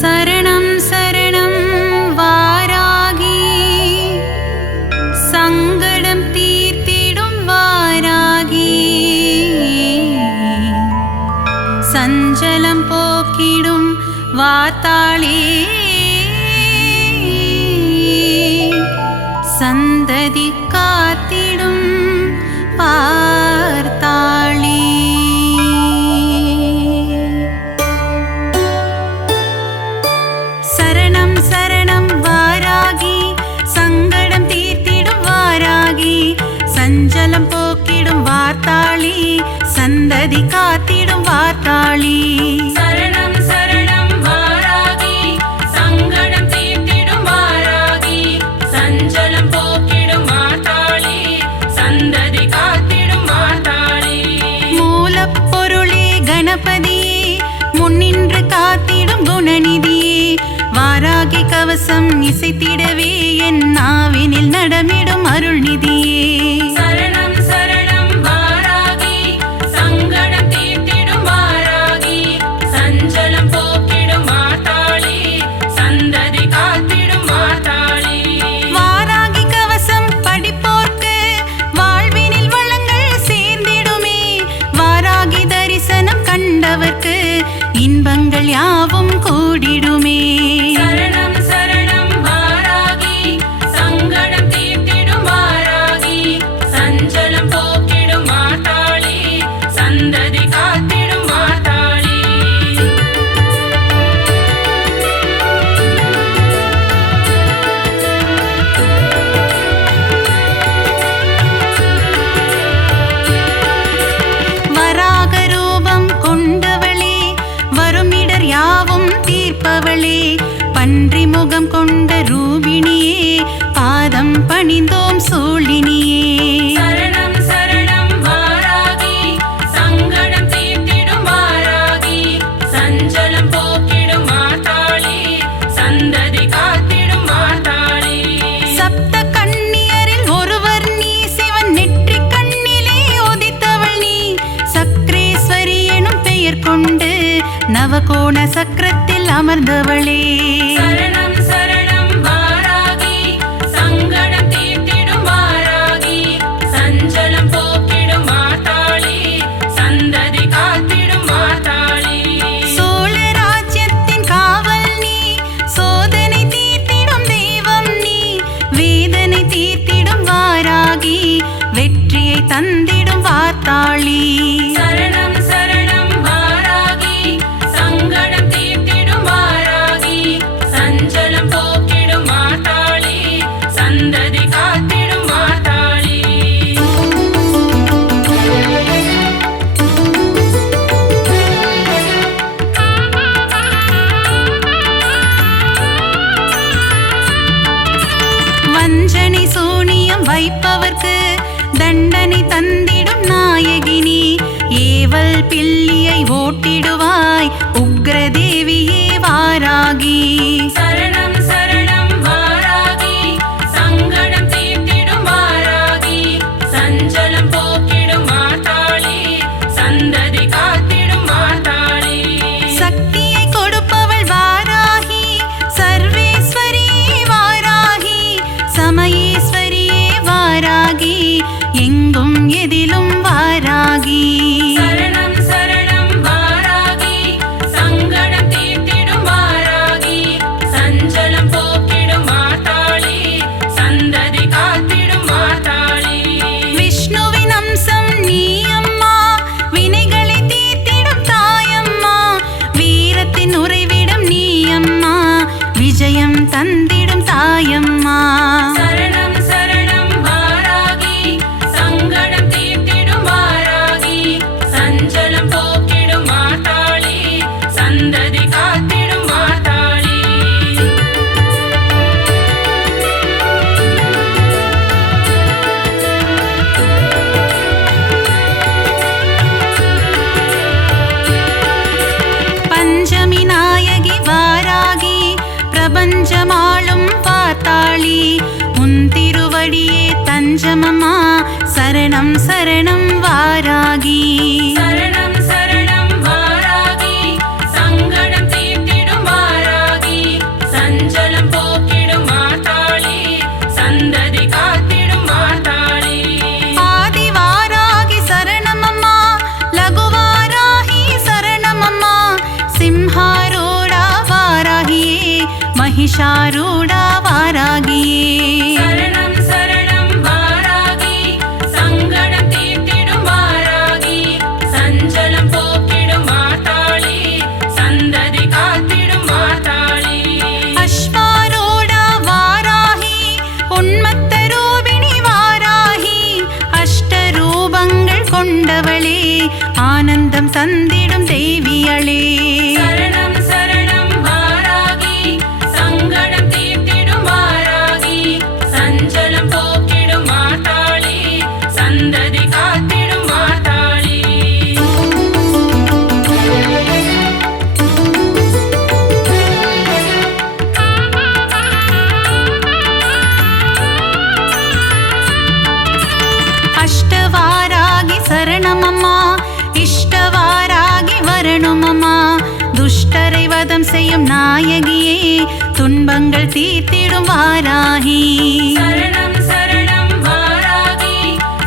சரணம் சரணம் வாராகி, சங்கடம் தீர்த்திடும் வாராகி, சஞ்சலம் போக்கிடும் வார்த்தாளி, சந்ததி காத்திடும் பார்த்தாளி. சரணம் சரணம் வாராகி, சங்கடம் தீர்த்திடும் வாராகி, சஞ்சலம் போக்கிடும் வார்த்தாளி, சந்ததி காத்திடும் வார்த்தாளி. சரணம் சரணம் வாராகி, சங்கடம் தீர்த்திடும் வாராகி, சஞ்சலம் போக்கிடும் வார்த்தாளி, சந்ததி காத்திடும் வார்த்தாளி. மூலப்பொருளே கணபதியே, முன்னின்று காத்திடும் குணநிதியே, வாராகி கவசம் இசைத்திடவே என் நாவினில் நடமிடும் அருள்நிதியே. சரணம் சரணம் வாராகி, சங்கடம் தீர்த்திடும் வாராகி, சஞ்சலம் போக்கிடும் வார்த்தாளி, சந்ததி காத்திடும் வார்த்தாளி. வாராகி கவசம் படிப்போர்க்கு வாழ்வினில் வளங்கள் சேர்ந்திடுமே, வாராகி தரிசனம் கண்டவர்க்கு இன்பங்கள் யாவும் கூடிடுமே. சரணம் சரணம் வாராகி, சங்கடம் தீர்த்திடும் வாராகி, சஞ்சலம் போக்கிடும் வார்த்தாளி, சந்ததி காத்திடும் வார்த்தாளி. வராக ரூபம் கொண்டவளே, வருமிடர் யாவும் தீர்ப்பவளே, பன்றி முகம் கொண்ட ரூபிணியே, பாதம் பணிந்தோம் சூழினியே. சரணம் சரணம் வாராகி, சங்கடம் தீர்த்திடும் வாராகி, சஞ்சலம் போக்கிடும் வார்த்தாளி, சந்ததி காத்திடும் வார்த்தாளி. சப்த கன்னியரில் ஒருவர் நீ, சிவன் நெற்றி கண்ணிலே உதித்தவள் நீ, சக்ரேஸ்வரி எனும் பெயர் கொண்டு நவகோண சக்கரத்தில் அமர்ந்தவளே. சரணம் சரணம் வாராகி, சங்கடம் தீர்த்திடும் வாராகி, சஞ்சலம் போக்கிடும் வார்த்தாளி, சந்ததி காத்திடும் வார்த்தாளி. சோழ ராஜ்யத்தின் காவல் நீ, சோதனை தீர்த்திடும் தெய்வம் நீ, வேதனை தீர்த்திடும் வாராகி, வெற்றியை தந்திடும் வார்த்தாளி. சரணம் சரணம் வாராகி, சங்கடம் தீர்த்திடும் வாராகி, சஞ்சலம் போக்கிடும் வார்த்தாளி, சந்ததி காத்திடும் வார்த்தாளி. வஞ்சனை சூனியம் வைப்பவர்க்கு தண்டனை தந்திடும் நாயகினி, ஏவல் பில்லியை ஓட்டிடுவாய் உக்ரதேவியே வாராகி. சரணம் சரணம் வாராகி, சங்கடம் தீர்த்திடும் வாராகி, சஞ்சலம் போக்கிடும் வார்த்தாளி, சந்ததி காத்திடும் வார்த்தாளி. சக்தியை கொடுப்பவள் வாராகி, சர்வேஸ்வரியே வாராகி, சமயேஸ்வரியே வாராகி, எங்கும் எதிலும் வாராகி. சரணம் சரணம் வாராகி, சங்கடம் தீர்த்திடும் வாராகி, சஞ்சலம் போக்கிடும் வார்த்தாளி, சந்ததி காத்திடும் வார்த்தாளி. விஷ்ணுவின் அம்சம் நீ அம்மா, வினைகளை தீர்த்திடும் தாயம்மா, வீரத்தின் உறைவிடம் நீ அம்மா, விஜயம் தந்திடும் தாயம்மா. சரணம் சரணம் வாராகி, சங்கடம் தீர்த்திடும் வாராகி, சஞ்சலம் போக்கிடும் வார்த்தாளி, சந்ததி காத்திடும் வார்த்தாளி. பஞ்சமி நாயகி வாராகி, பிரபஞ்சமாளும் பார்த்தாளி, உன் திருவடியே தஞ்சமம்மா, சரணம் சரணம் வாராகி. சரணம் சரணம் வாராகி, சங்கடம் தீர்த்திடும் வாராகி, கலசாரூடா வாராகியே சரணம் சரணம் வாராகி சங்கடம் தீர்த்திடும் வாராகி சஞ்சலம் போக்கிடும் மாதாளி சந்ததி காத்திடும் மாதாளி அஸ்வாரூடா வாராகி உன்மத்த ரூபிணி வாராகி அஷ்டரூபங்கள் கொண்டவளே ஆனந்தம் தந்திடும் தேவியளே சரணம் சரணம் வாராகி சங்கடம் தீர்த்திடும் வாராகி சஞ்சலம் போக்கிடும் மாதாளி சந்ததி காத்திடும் மாதாளி அஷ்டவாராகி சரணமம்மா இஷ்டவாராகி வரணுமம்மா துஷ்டரை வதம் செய்யும் நாயகியே துன்பங்கள் தீர்த்திடும் வாராகி சரணம் சரணம் வாராகி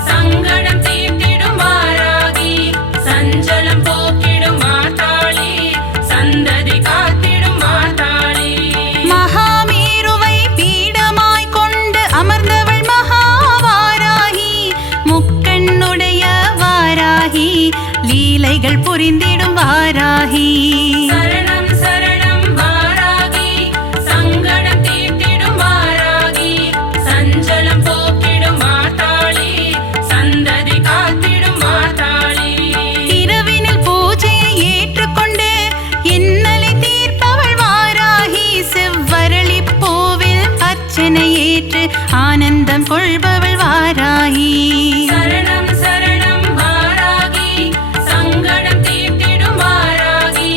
சங்கடம் தீர்த்திடும் வாராகி சஞ்சலம் போக்கிடும் மாதாளி சந்ததி காத்திடும் மாதாளி மகாமேருவை பீடமாய் கொண்டு அமர்ந்தவள் மகாவாராகி முக்கண்ணுடைய வாராகி லீலைகள் புரிந்திடும் வாராகி சரணம் சரணம் வாராகி சங்கடம் தீர்த்திடும் வாராகி சஞ்சலம் போக்கிடும் மாதாளி சந்ததி காத்திடும் மாதாளி இரவினில் பூஜையை ஏற்றுக்கொண்டு இன்னலை தீர்ப்பவள் வாராகி செவ்வரளி பூவில் அர்ச்சனை ஏற்று ஆனந்தம் கொள்பவள் வாராகி சரணம் சரணம் வாராகி சங்கடம் தீர்த்திடும் வாராகி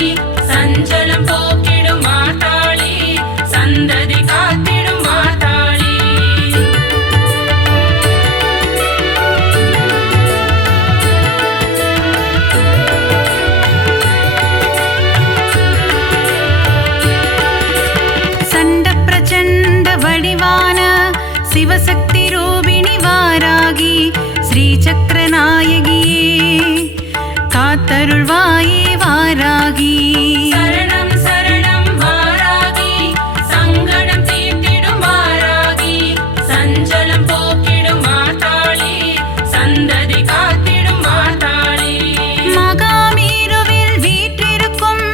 சஞ்சலம் போக்கிடும் மாதாளி சந்ததி காத்திடும் மாதாளி சண்ட பிரச்சண்ட வடிவான சிவசக்தி ரூபிணி வாராகி ஸ்ரீ சக்கரநாயகியே காத்தருள்வாயே வாராகி சரணம் சரணம் வாராகி சங்கடம் தீர்த்திடும் வாராகி சஞ்சலம் போக்கிடும் மாதாளி சந்ததி காத்திடும் மாதாளி மகாமேருவில் வீற்றிருக்கும்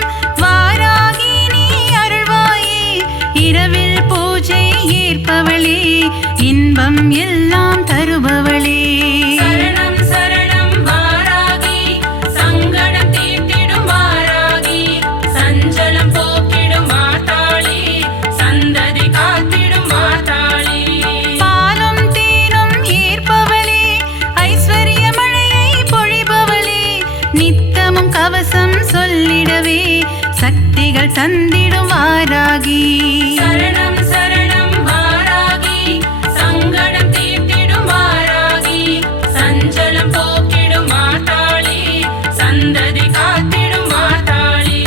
வாராகி நீ அருள்வாயே இரவில் பூஜை ஏற்பவளே இன்பம் எல்லாம் தருபவளே சரணம் சரணம் வாராகி சங்கடம் தீர்த்திடும் வாராகி சஞ்சலம் போக்கிடும் மாதாளி சந்ததி காத்திடும் மாதாளி பாலும் தேனும் ஏற்பவளே ஐஸ்வர்ய மழையை பொழிபவளே நித்தமும் கவசம் சொல்லிடவே சக்திகள் தந்திடும் வாராகி சரணம் சரணம் வாராகி சங்கடம் தீர்த்திடும் வாராகி சஞ்சலம் போக்கிடும் மாதாளி சந்ததி காத்திடும் மாதாளி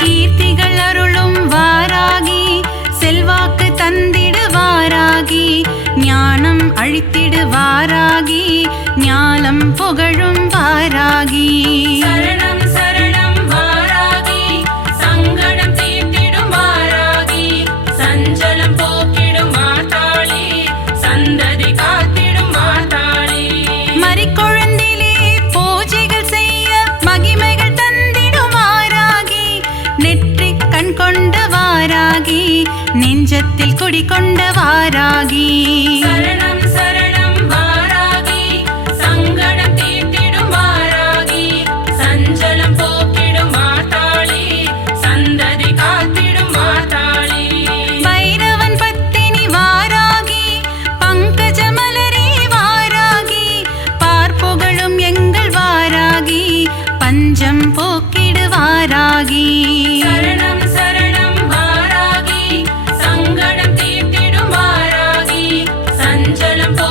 கீர்த்திகள் அருளும் வாராகி செல்வாக்கு தந்திடு வாராகி ஞானம் அழித்திடு வாராகி ஞாலம் புகழும் வாராகி சரணம் சரணம் வாராகி சங்கடம் தீர்த்திடும் வாராகி சஞ்சலம் போக்கிடும் மாதாளி சந்ததி காத்திடும் மாதாளி மறிக்கொழுந்திலே பூஜைகள் செய்ய மகிமைகள் தந்திடும் வாராகி நெற்றிக் கண் கொண்ட வாராகி நெஞ்சத்தில் குடிகொண்ட வாராகி சரணம் சரணம் வாராகி சங்கடம் தீர்த்திடும் வாராகி சஞ்சலம் போக்கிடும் மாதாளி சந்ததி காத்திடும் மாதாளி பைரவன் பத்தினி வாராகி பங்கஜ மலரே வாராகி பார்ப்புகழும் எங்கள் வாராகி பஞ்சம் போக்கிடு வாராகி சரணம் சரணம் வாராகி சங்கடம் தீர்த்திடும் வாராகி சஞ்சலம் போ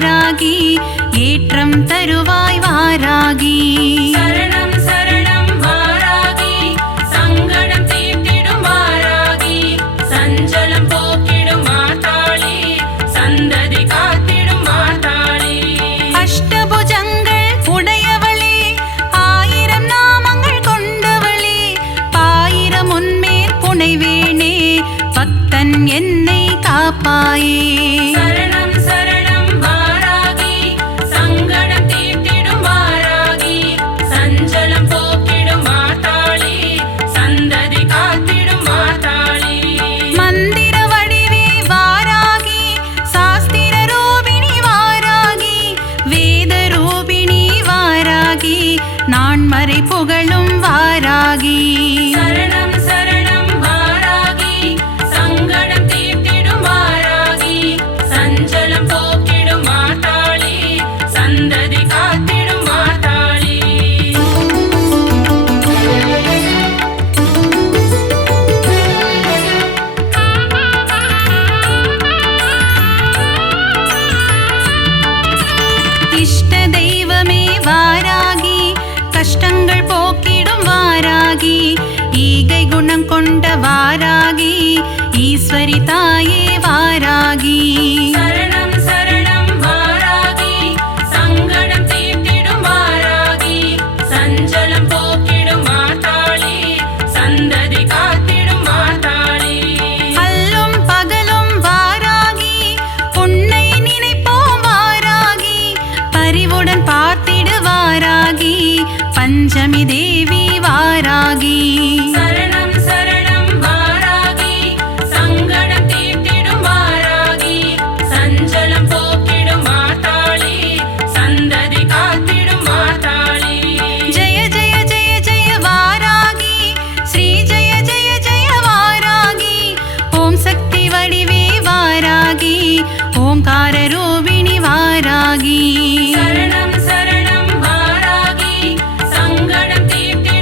வாராகி ஏற்றம் தருவாய் வாராகி சரணம் சரணம் வாராகி சங்கடம் தீர்த்திடும் வாராகி சஞ்சலம் போக்கிடும் மாதாளி சந்ததி காத்திடும் மாதாளி அஷ்டபுஜங்கள் உடையவளே ஆயிரம் நாமங்கள் கொண்டவளே பாயிரம் உன்மேல் புனைவேனே பக்தன் என்னை காப்பாயே சரணம் சரணம் வாராகி சங்கடம் தீர்த்திடும் வாராகி சஞ்சலம் போக்கிடும் மாதாளி சந்ததி காத்திடும் மாதாளி மந்திர வடிவே வாராகி சாஸ்திர ரூபிணி வாராகி வேத ரூபிணி வாராகி நான்மறை புகழும் வாராகி சரணம் சரணம் வாராகி சங்கடம் தீர்த்திடும் வாராகி சஞ்சலம் போக்கிடும் மாதாளி சந்ததி காத்திடும் மாதாளி இஷ்ட தெய்வமே வாராகி கஷ்டங்கள் போக்கிடும் வாராகி ஈகை குணம் கொண்ட வாராகி ஈஸ்வரி தாயே வாராகி சரணம் சரணம் வாராகி சங்கடம் தீர்த்திடும் வாராகி சஞ்சலம் போக்கிடும் மாதாளி சந்ததி காத்திடும் மாதாளி அல்லும் பகலும் வாராகி உன்னை நினைப்போம் வாராகி பரிவுடன் பார்த்திடு வாராகி பஞ்சமி தேவி வாராகி சரணம் சரணம் வாராகி சங்கடம் தீர்த்திடும் வாராகி சஞ்சலம் போக்கிடும் மாதாளி சந்ததி காத்திடும் மாதாளி ஜெய ஜெய ஜெய ஜெய வாராகி ஸ்ரீ ஜெய ஜெய ஜெய வாராகி ஓம் சக்தி வடிவே வாராகி ஓம்கார ரூபிணி வாராகி சரணம் சரணம் வாராகி சங்கடம் தீர்த்திடும்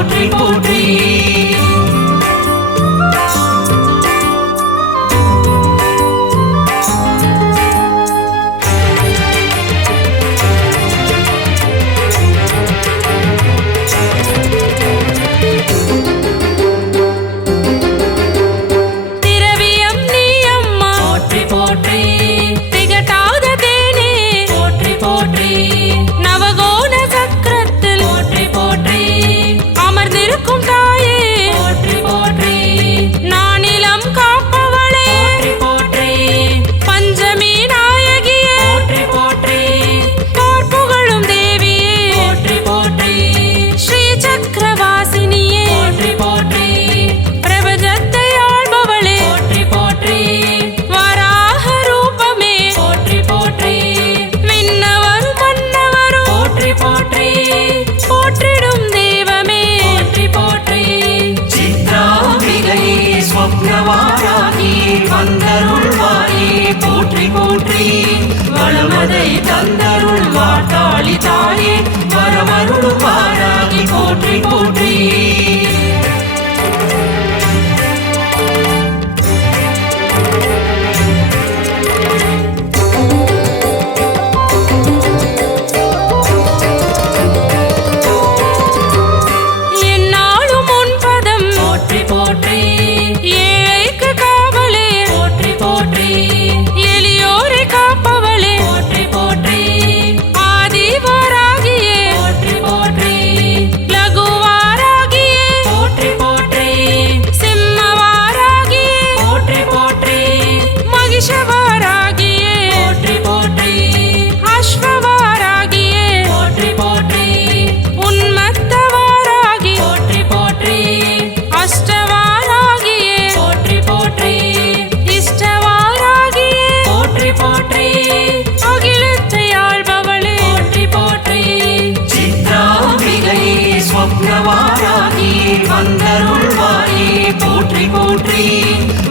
போற்றி போற்றி. வளமதை தந்தருள் வாட்டாளி தாயே வரமருளும் வாராகி போற்றி போற்றி.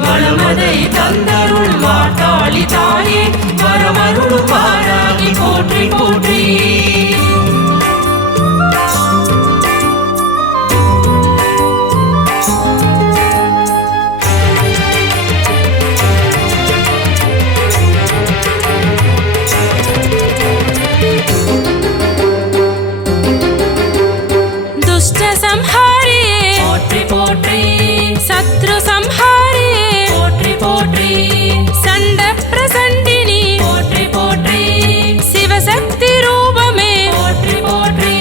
வளமதை தந்தருள் வாட்டாளி தாயே வரமருளும் வாராகி போற்றி போற்றி. दुष्ट संहारिये போற்றி போற்றி. शत्रु संहारिये போற்றி போற்றி. சண்ட பிரசண்டினி போற்றி போற்றி. சிவசக்தி ரூபமே போற்றி போற்றி.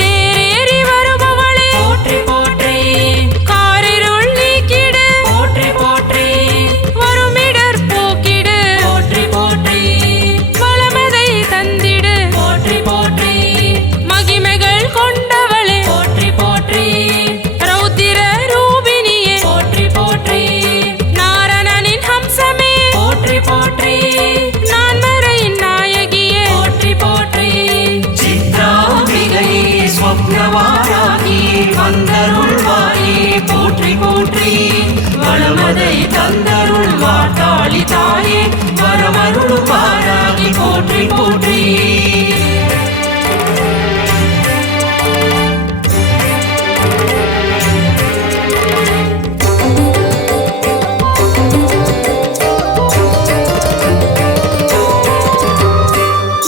தேரேறி வருபவளே போற்றி போற்றி. காரிருள் நீக்கிடு போற்றி போற்றி. வருமிடர் போக்கிடு போற்றி போற்றி. வளமதை தந்திடு போற்றி போற்றி. மகிமைகள் கொண்டவளே போற்றி போற்றி. ரௌத்திர ரூபினியே போற்றி போற்றி. நாரணனின் ஹம்சமே போற்றி போற்றி. நான்மறையின் நாயகியே போற்றி போற்றி. சித்ராம்பிகையே ஸ்வப்னவாராகி வந்தருள்வாயே போற்றி போற்றி. வளமதை தந்தருள் வாட்டாளி தாயே வரமருளும் வாராகி போற்றி போற்றி.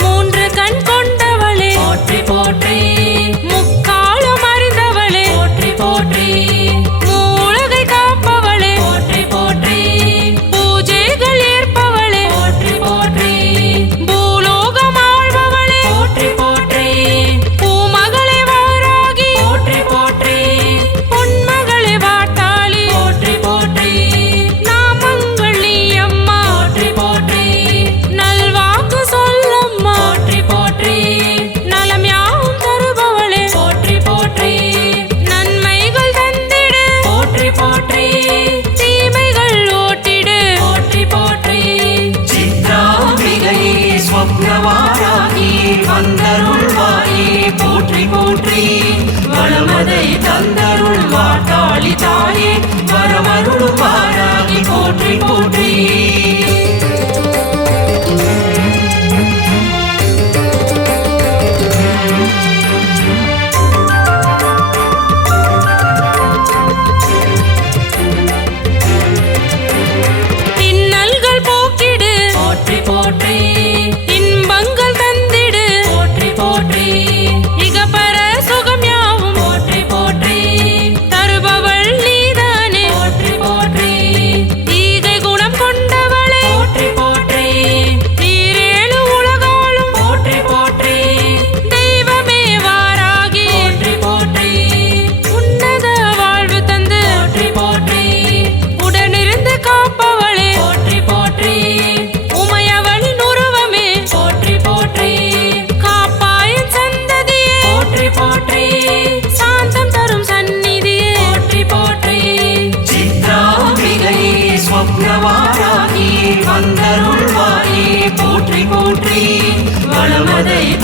மூன்று கண் கொண்டவளே போற்றி போற்றி. முக்காலும் அறிந்தவளே போற்றி போற்றி. மூலகை காப்பவளே போற்றி போற்றி. பூஜைகள் ஏற்பவளே போற்றி போற்றி. பூலோகம் ஆள்பவளே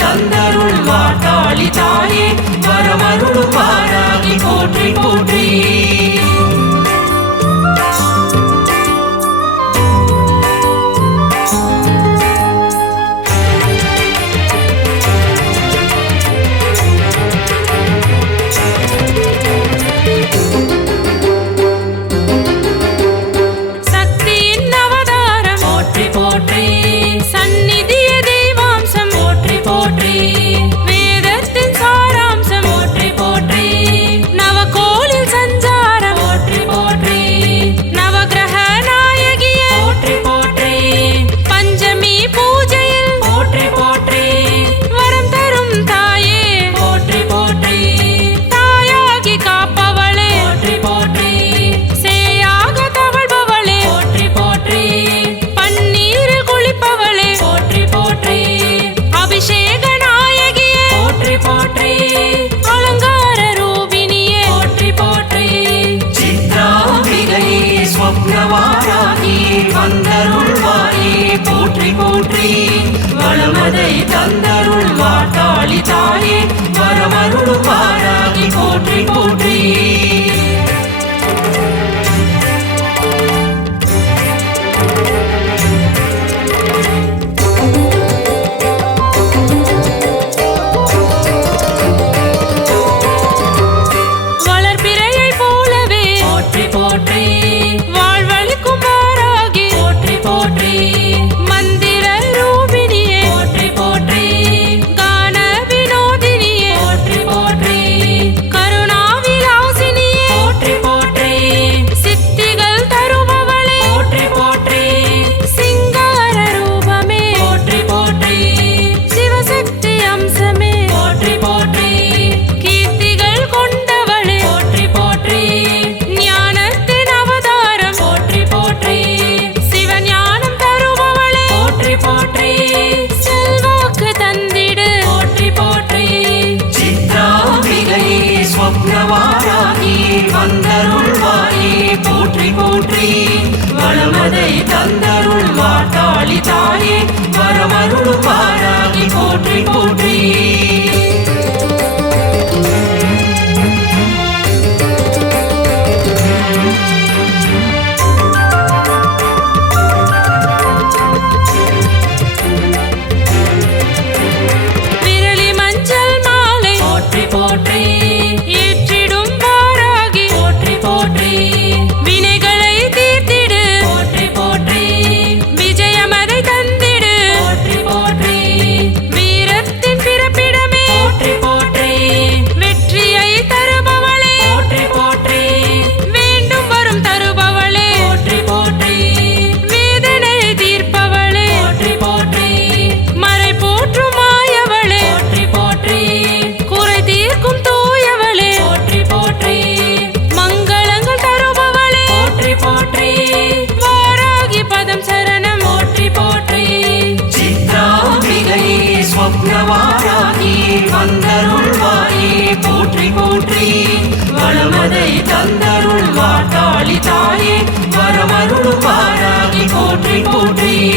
தந்தருள் வாட்டாளி தாயே வரமருளும் வாராகி போற்றி போற்றி வளமதை தந்தருள் வாட்டாளி தாயே வரமருளும் வாராகி போற்றி போற்றி வளமதை தந்தருள் வாட்டாளி தாயே வரமருளும் வாராகி போற்றி போற்றி வளமதை தந்தருள் வாட்டாளி தாயே வரமருளும் வாராகி போற்றி போற்றி வாராகி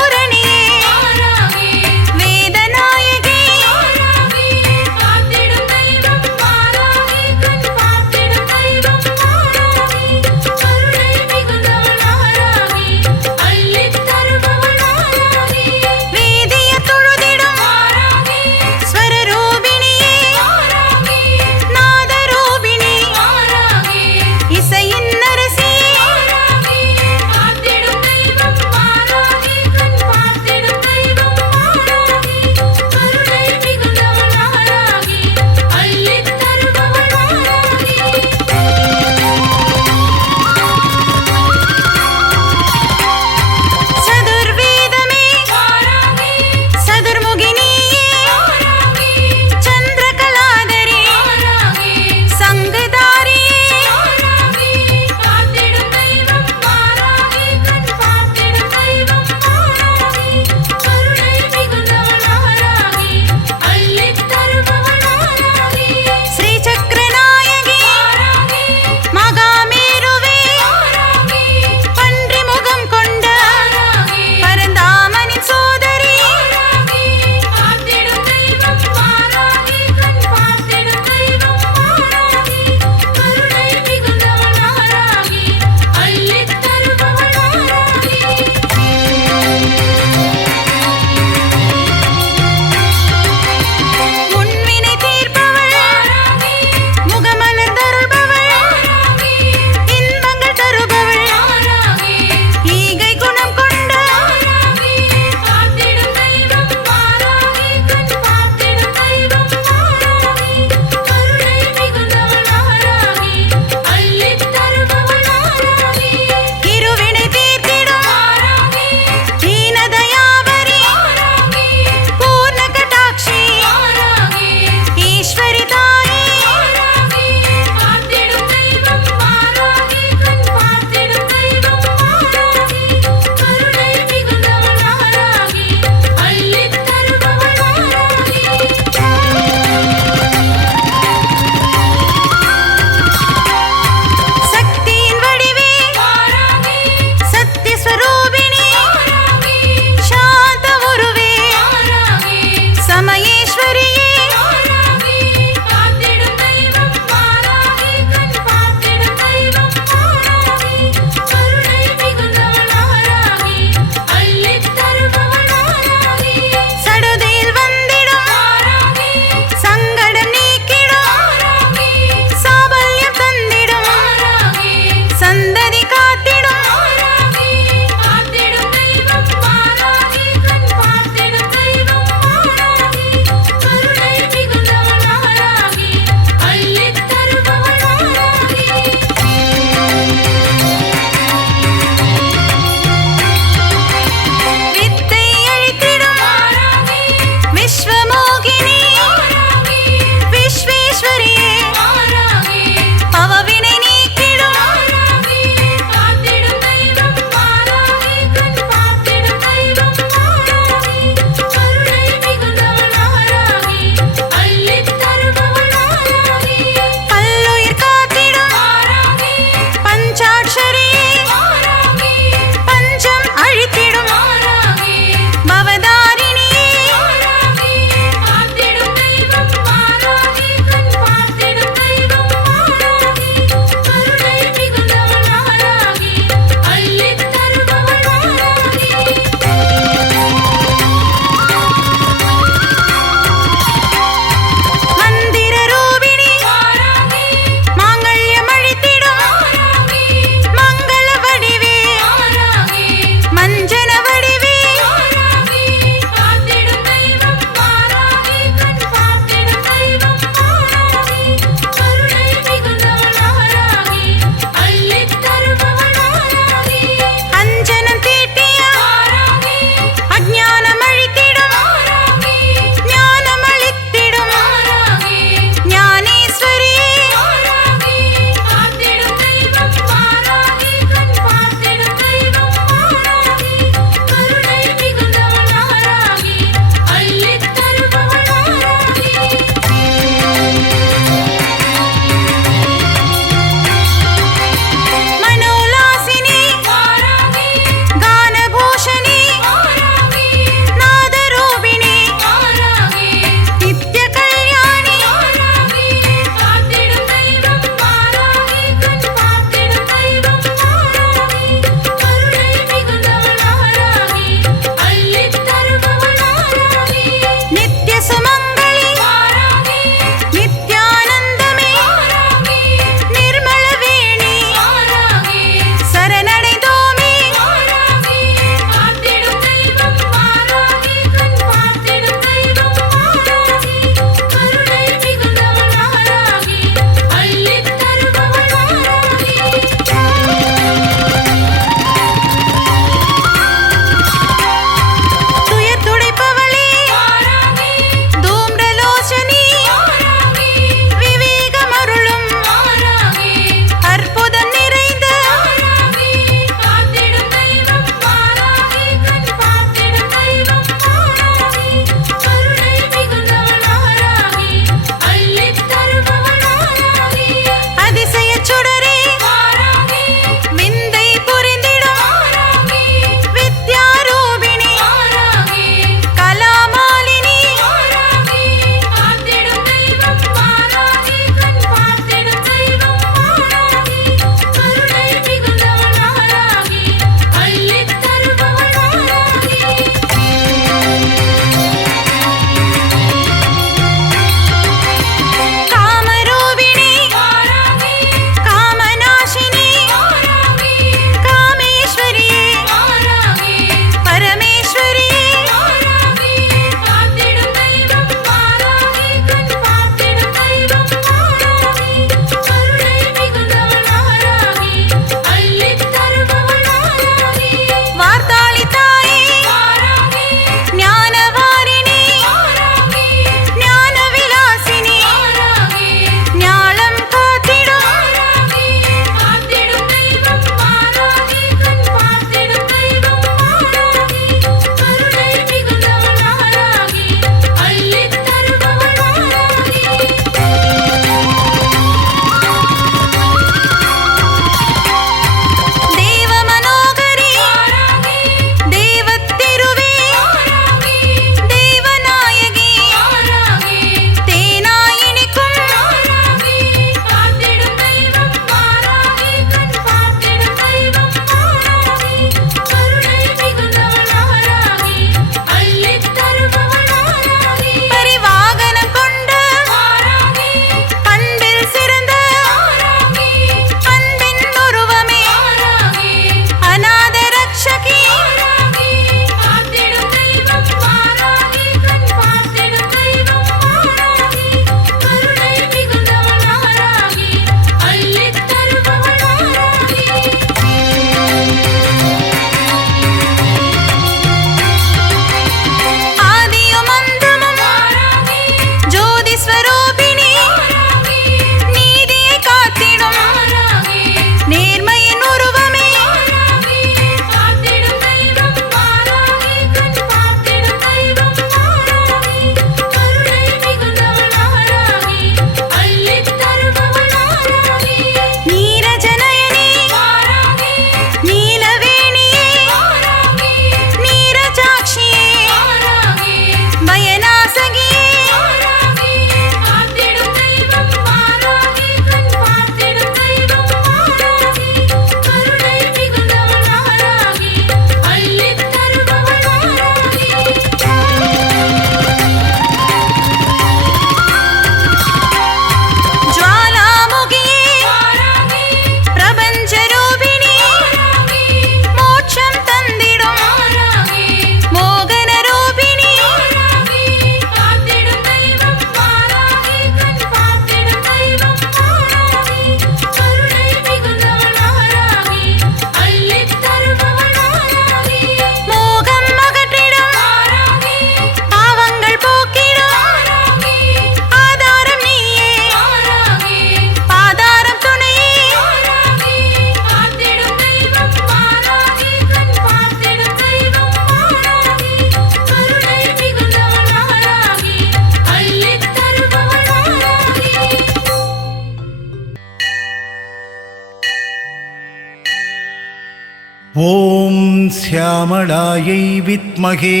ஓம் சியாமளாயை வித்மகே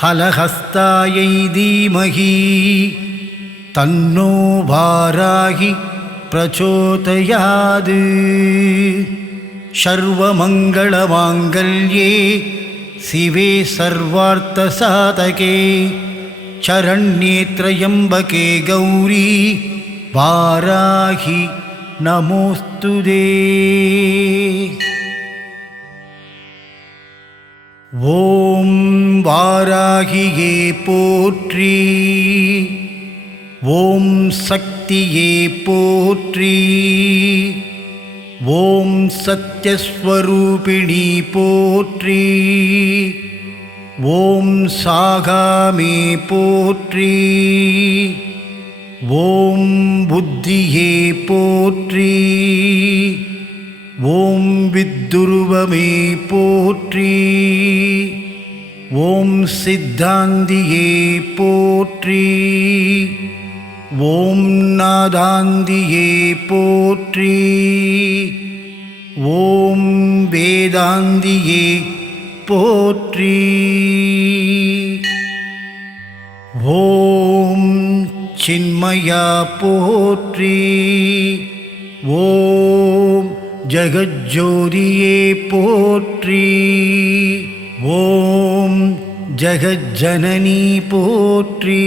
ஹலஹஸ்தாயை தீமகி தன்னோ வாராகி பிரச்சோதயாது. சர்வமங்களமாங்கல்யே சிவே சர்வார்த்தசாதகே சரண்யே த்ரயம்பகே கௌரி வாராகி நமோஸ்துதே. ஓம் வாராகியே போற்றி, ஓம் சக்தியே போற்றி, ஓம் சத்யஸ்வரூபிணி போற்றி, ஓம் சாகாமே போற்றி, ஓம் புத்தியே போற்றி, ஓம் வித்துருவமே போற்றி, ஓம் சித்தாந்தியே போற்றி, ஓம் நாதாந்தியே போற்றி, ஓம் வேதாந்தியே போற்றி, ஓம் சின்மயா போற்றி, ஓம் ஜகஜ்ஜோதியே போற்றி, ஓம் ஜகஜ்ஜனனி போற்றி,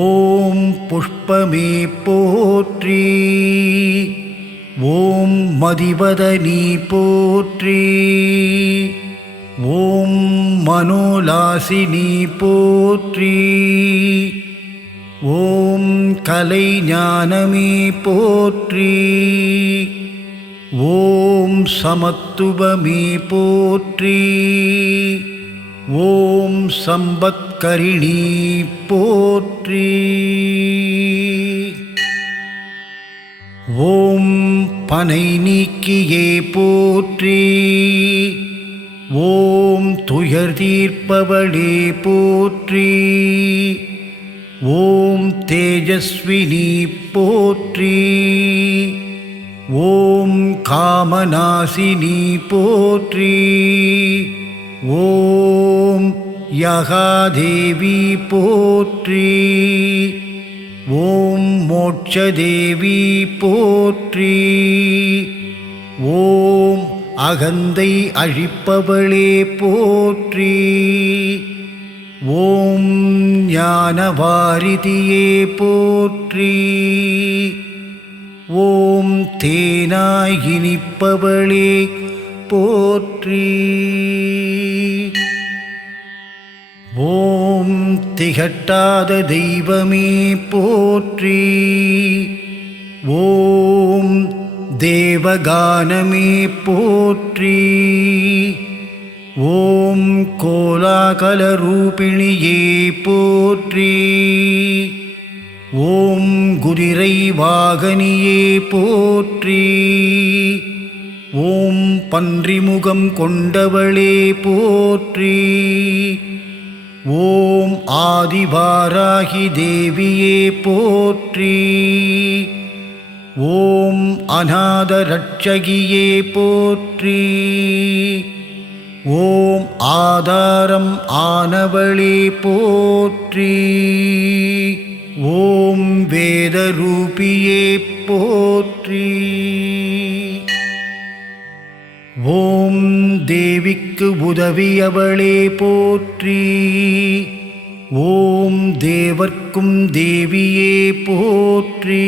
ஓம் புஷ்பமே போற்றி, ஓம் மதிவதனி போற்றி, ஓம் மனோலாசினி போற்றி, ஓம் கலைஞானமே போற்றி, ஓம் சமத்துவமே போற்றி, ஓம் சம்பத்கரிணி போற்றி, ஓம் பனை நீக்கியே போற்றி, ஓம் துயர் தீர்ப்பவளே போற்றி, ஓம் தேஜஸ்வினி போற்றி, ஓம் காமநாசினி போற்றி, ஓம் யகாதேவி போற்றி, ஓம் மோட்சதேவி போற்றி, ஓம் அகந்தை அழிப்பவளே போற்றி, ஓம் ஞானவாரிதியே போற்றி, ஓம் தேனாய் இனிப்பவளே போற்றி, ஓம் திகட்டாத தெய்வமே போற்றி, ஓம் தேவகானமே போற்றி, ஓம் கோலாகலரூபிணியே போற்றி, ஓம் குதிரை வாகனியே போற்றி, ஓம் பன்றிமுகம் கொண்டவளே போற்றி, ஓம் ஆதிவாராகி தேவியே போற்றி, ஓம் அநாத ரட்சகியே போற்றி, ஓம் ஆதாரம் ஆனவளே போற்றி, ஓம் வேதரூபியே போற்றி, ஓம் தேவிக்கு உதவியவளே போற்றி, ஓம் தேவர்க்கும் தேவியே போற்றி,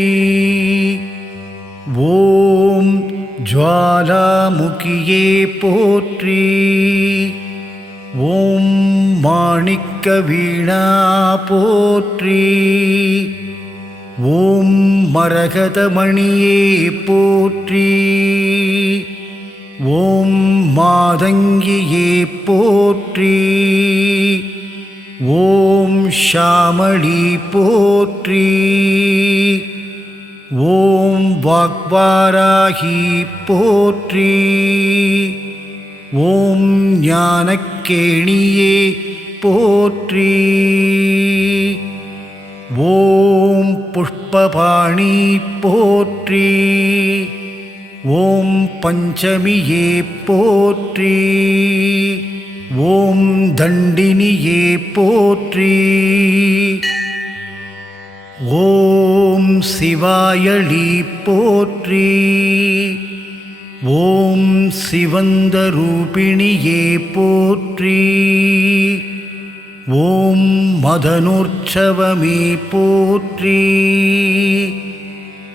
ஓம் ஜ்வாலாமுகியே போற்றி, ஓம் மாணிக்க வீணா போற்றி, ஓம் மரகதமணியே போற்றி, ஓம் மாதங்கியே போற்றி, ஓம் ஷாமளி போற்றி, ஓம் வாக்வாராகி போற்றி, ஓம் ஞானக்கேணியே போற்றி, ஓம் புஷ்பபாணி போற்றி, ஓம் பஞ்சமியே போற்றி. ஓம் தண்டினியே போற்றி. ஓம் சிவாயளி போற்றி. ஓம் சிவந்த ரூபிணியே போற்றி. ஓம் மதனோற்சவமே போற்றி.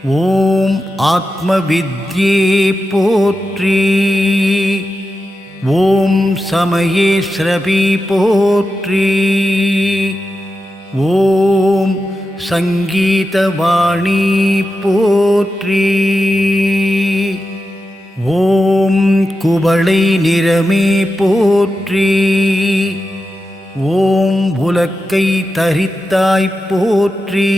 ஓம் ஆத்மவித்யே போற்றி. ஓம் சமயேஸ்ரவி போற்றி. ஓம் சங்கீதவாணி போற்றி. ஓம் குவளை நிறமே போற்றி. ஓம் உலக்கை தரித்தாய் போற்றி.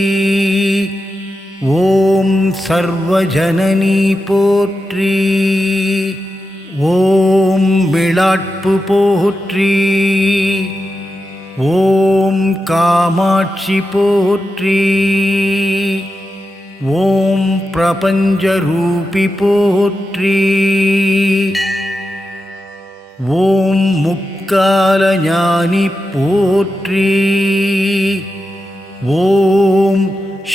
ஓம் சர்வஜனனி போற்றி. ஓம் விளாட்பு போற்றி. ஓம் காமாட்சி போற்றி. ஓம் பிரபஞ்சரூபி போற்றி. ஓம் முக்காலஞானி போற்றி. ஓம்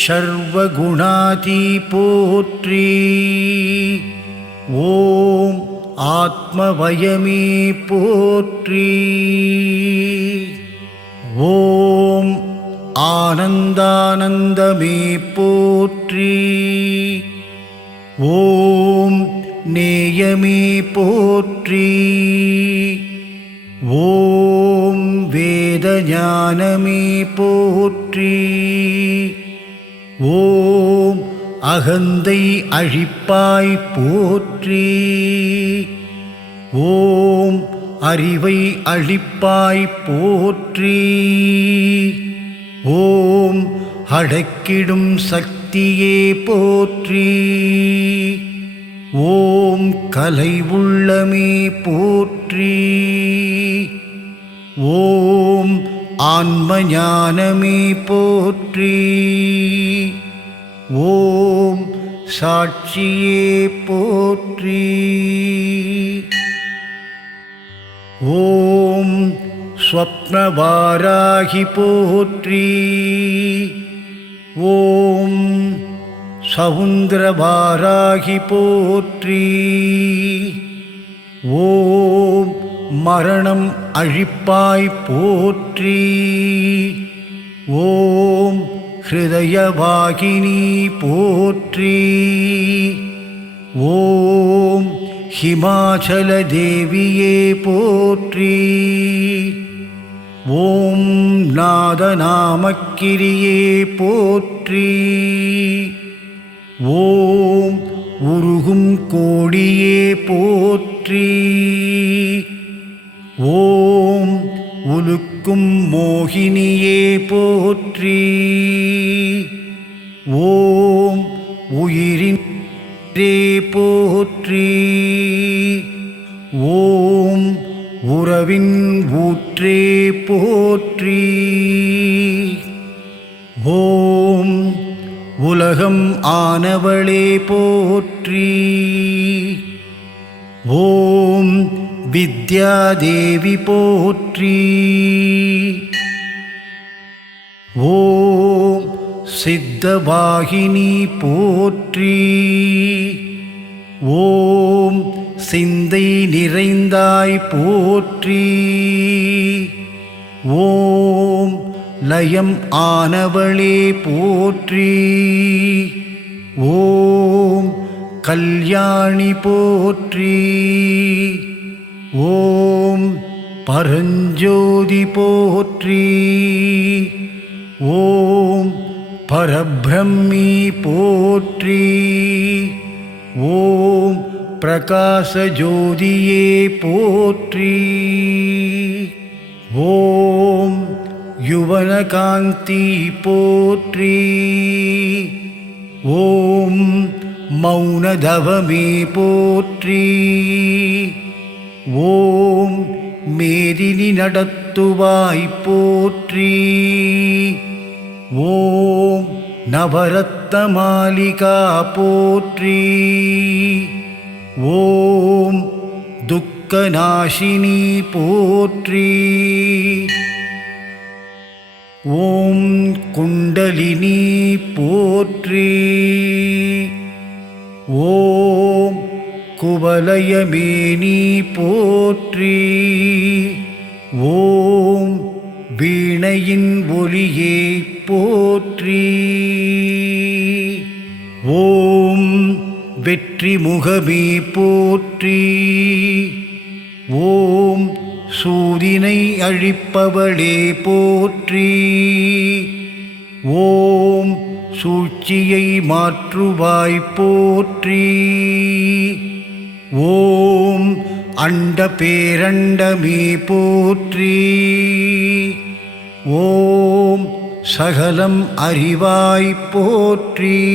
சர்வகுணாதி போற்றி. ஓம் ஆத்மவயமே போற்றி. ஓம் ஆனந்தானந்தமே போற்றி. ஓம் நேயமே போற்றி. ஓம் வேதஞானமே போற்றி. ஓம் அகந்தை அழிப்பாய் போற்றி. ஓம் அறிவை அழிப்பாய் போற்றி. ஓம் அடக்கிடும் சக்தியே போற்றி. ஓம் கலை உள்ளமே போற்றி. ஓம் ஆன்மஞானமே போற்றி. ஓம் சாட்சியே போற்றி. ஓம் ஸ்வப்னவாராகி போற்றி. ஓம் சவுந்திரவாராகி போற்றி. ஓம் மரணம் அழிப்பாய் போற்றி. ஓம் ஹிருதயவாகினி போற்றி. ஓம் ஹிமாச்சல தேவியே போற்றி. ஓம் நாதநாமக்கிரியே போற்றி. ஓம் உருகும் கோடியே போற்றி. ஓம் உலுக்கும் மோகினியே போற்றி. ஓம் உயிரின் போற்றி. ஓம் உறவின் ஊற்றே போற்றி. ஓம் உலகம் ஆனவளே போற்றி. ஓம் வித்யாதேவி போற்றி. ஓம் சித்தவாகினி போற்றி. ஓம் சிந்தை நிறைந்தாய் போற்றி. ஓம் லயம் ஆனவளே போற்றி. ஓம் கல்யாணி போற்றி. ஓம் பரஞ்சோதி போற்றி. ஓம் பரபிரம்மி போற்றி. ஓம் பிரகாசஜோதியே போற்றி. ஓம் யுவனகாந்தி போற்றி. ஓம் மௌனதவமே போற்றி. ஓம் மேதினி நடத்துவாய் போற்றி. ஓம் நவரத்ன மாலிகா போற்றி. ஓம் துக்கநாசினி போற்றி. ஓம் குண்டலினி போற்றி. ஓம் குவலயமேனி போற்றி. ஓம் வீணையின் ஒலியே போற்றி. ஓம் வெற்றி முகமே போற்றி. ஓம் சூதினை அழிப்பவளே போற்றி. ஓம் சூழ்ச்சியை மாற்றுவாய் போற்றி. ஓம் அண்ட பேரண்டமே போற்றி. ஓம் சகலம் அறிவாய் போற்றி.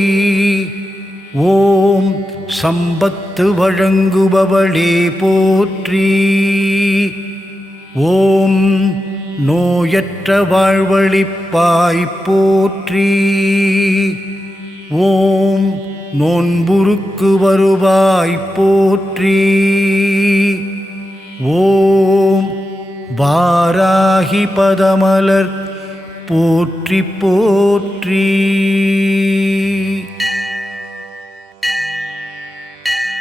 ஓம் சம்பத்து வழங்குபவளே போற்றி. ஓம் நோயற்ற வாழ்வழிப்பாய் போற்றி. ஓம் நோன்புருக்கு வருவாய் போற்றி. ஓம் வாராகி பதமலர் போற்றி போற்றி.